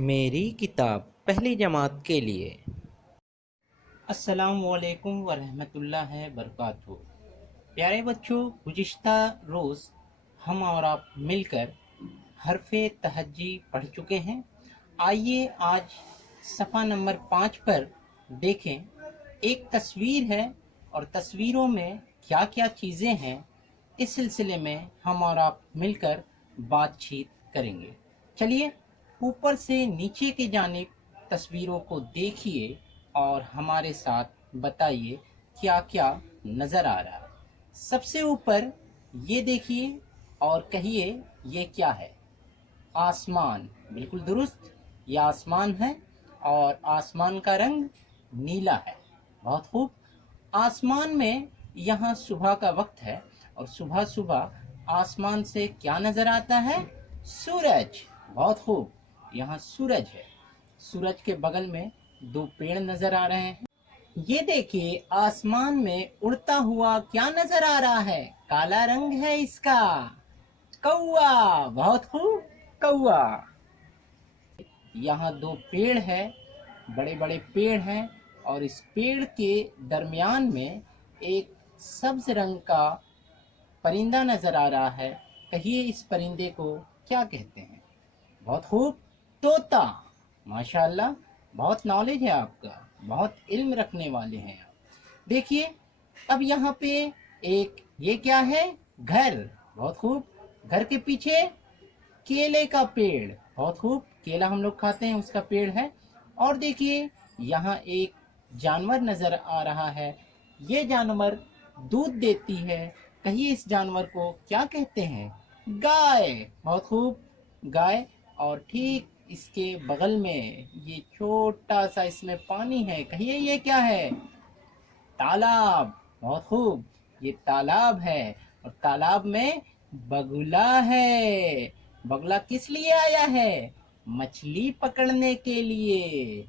میری کتاب پہلی جماعت کے لیے۔ السلام علیکم ورحمۃ اللہ وبرکاتہ۔ پیارے بچوں، گزشتہ روز ہم اور آپ مل کر حرف تہجی پڑھ چکے ہیں۔ آئیے آج صفحہ نمبر 5 پر دیکھیں۔ ایک تصویر ہے اور تصویروں میں کیا کیا چیزیں ہیں، اس سلسلے میں ہم اور آپ مل کر بات چیت کریں گے۔ چلیے اوپر سے نیچے کی جانب تصویروں کو دیکھیے اور ہمارے ساتھ بتائیے کیا کیا نظر آ رہا ہے۔ سب سے اوپر یہ دیکھیے اور کہیے یہ کیا ہے؟ آسمان، بالکل درست، یہ آسمان ہے اور آسمان کا رنگ نیلا ہے۔ بہت خوب۔ آسمان میں یہاں صبح کا وقت ہے اور صبح صبح آسمان سے کیا نظر آتا ہے؟ سورج۔ بہت خوب، یہاں سورج ہے۔ سورج کے بغل میں 2 پیڑ نظر آ رہے ہیں۔ یہ دیکھیے آسمان میں اڑتا ہوا کیا نظر آ رہا ہے؟ کالا رنگ ہے اس کا، کوا۔ بہت خوب، کوا۔ یہاں 2 پیڑ ہے، بڑے بڑے پیڑ ہیں اور اس پیڑ کے درمیان میں ایک سبز رنگ کا پرندہ نظر آ رہا ہے۔ کہیے اس پرندے کو کیا کہتے ہیں؟ بہت خوب، طوطا۔ ماشاءاللہ، بہت نالج ہے آپ کا، بہت علم رکھنے والے ہیں آپ۔ دیکھیے اب یہاں پہ ایک یہ کیا ہے؟ گھر۔ بہت خوب۔ گھر کے پیچھے کیلے کا پیڑ۔ بہت خوب، کیلا ہم لوگ کھاتے ہیں، اس کا پیڑ ہے۔ اور دیکھیے یہاں ایک جانور نظر آ رہا ہے۔ یہ جانور دودھ دیتی ہے۔ کہیے اس جانور کو کیا کہتے ہیں؟ گائے۔ بہت خوب، گائے۔ اور ٹھیک اس کے بغل میں یہ چھوٹا سا اس میں پانی ہے، کہیے یہ کیا ہے؟ تالاب۔ بہت خوب، یہ تالاب ہے اور تالاب میں بگلا ہے۔ بگلا کس لیے آیا ہے؟ مچھلی پکڑنے کے لیے۔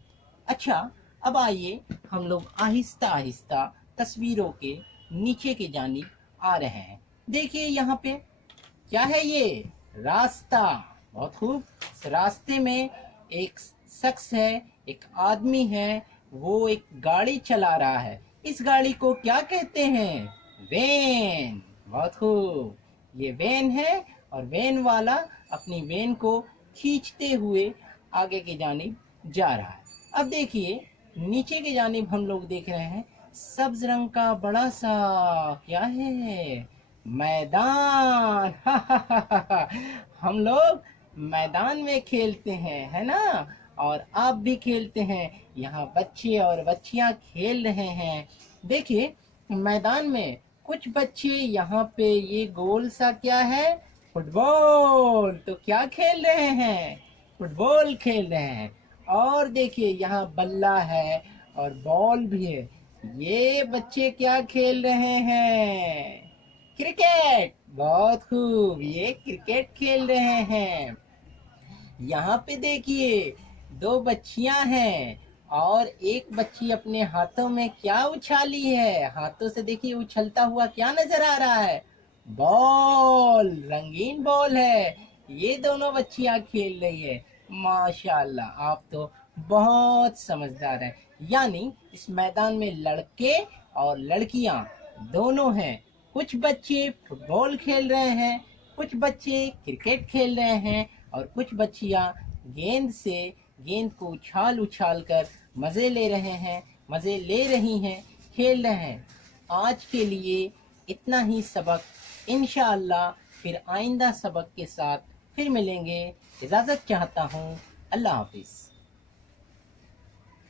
اچھا، اب آئیے ہم لوگ آہستہ آہستہ تصویروں کے نیچے کی جانب آ رہے ہیں۔ دیکھیے یہاں پہ کیا ہے؟ یہ راستہ۔ بہت خوب۔ اس راستے میں ایک شخص ہے، ایک آدمی ہے، وہ ایک گاڑی چلا رہا ہے۔ اس گاڑی کو کیا کہتے ہیں؟ وین۔ بہت خوب، یہ وین ہے اور وین والا اپنی وین کو کھینچتے ہوئے آگے کی جانب جا رہا ہے۔ اب دیکھیے نیچے کی جانب ہم لوگ دیکھ رہے ہیں سبز رنگ کا بڑا سا کیا ہے؟ میدان۔ ہم لوگ میدان میں کھیلتے ہیں، ہے نا؟ اور آپ بھی کھیلتے ہیں۔ یہاں بچے اور بچیاں کھیل رہے ہیں۔ دیکھیے میدان میں کچھ بچے یہاں پہ یہ گول سا کیا ہے؟ فٹ بال۔ تو کیا کھیل رہے ہیں؟ فٹ بال کھیل رہے ہیں۔ اور دیکھیے یہاں بلہ ہے اور بال بھی ہے۔ یہ بچے کیا کھیل رہے ہیں؟ کرکٹ۔ بہت خوب، یہ کرکٹ کھیل رہے ہیں۔ یہاں پہ دیکھیے 2 بچیاں ہیں اور ایک بچی اپنے ہاتھوں میں کیا اچھالی ہے؟ ہاتھوں سے دیکھیے اچھلتا ہوا کیا نظر آ رہا ہے؟ بال، رنگین بال ہے۔ یہ دونوں بچیاں کھیل رہی ہے۔ ماشاءاللہ، آپ تو بہت سمجھدار ہیں۔ یعنی اس میدان میں لڑکے اور لڑکیاں دونوں ہیں۔ کچھ بچے فٹ بال کھیل رہے ہیں، کچھ بچے کرکٹ کھیل رہے ہیں اور کچھ بچیاں گیند کو اچھال اچھال کر مزے لے رہے ہیں، مزے لے رہی ہیں، کھیل رہے ہیں۔ آج کے لیے اتنا ہی سبق۔ انشاءاللہ پھر آئندہ سبق کے ساتھ پھر ملیں گے۔ اجازت چاہتا ہوں۔ اللہ حافظ۔